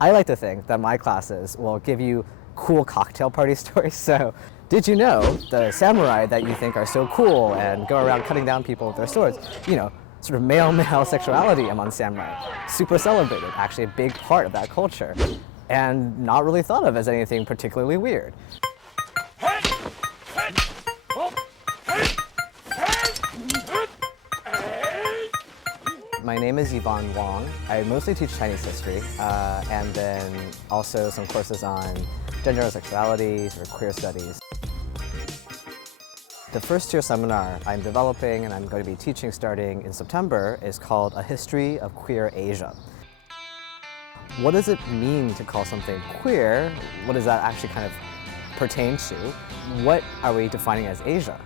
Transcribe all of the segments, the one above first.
I like to think that my classes will give you cool cocktail party stories. So, did you know the samurai that you think are so cool and go around cutting down people with their swords, sort of male-male sexuality among samurai, super celebrated, actually a big part of that culture, and not really thought of as anything particularly weird. My name is Yvon Wang. I mostly teach Chinese history, and then also some courses on gender and sexuality, sort of queer studies. The first year seminar I'm developing and I'm going to be teaching starting in September is called A History of Queer Asia. What does it mean to call something queer? What does that actually kind of pertain to? What are we defining as Asia?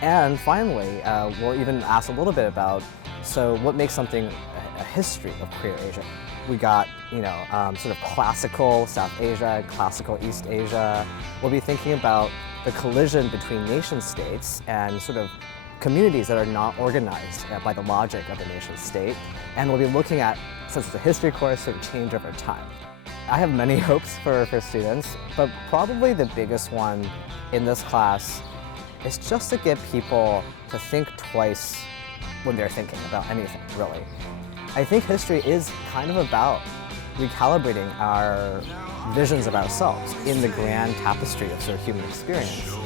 And finally, we'll even ask a little bit about, so what makes something a history of queer Asia? We got, sort of classical South Asia, classical East Asia. We'll be thinking about the collision between nation states and sort of communities that are not organized by the logic of the nation state. And we'll be looking at, since it's a history course, sort of change over time. I have many hopes for students, but probably the biggest one in this class is just to get people to think twice when they're thinking about anything, really. I think history is kind of about recalibrating our visions of ourselves in the grand tapestry of sort of human experience.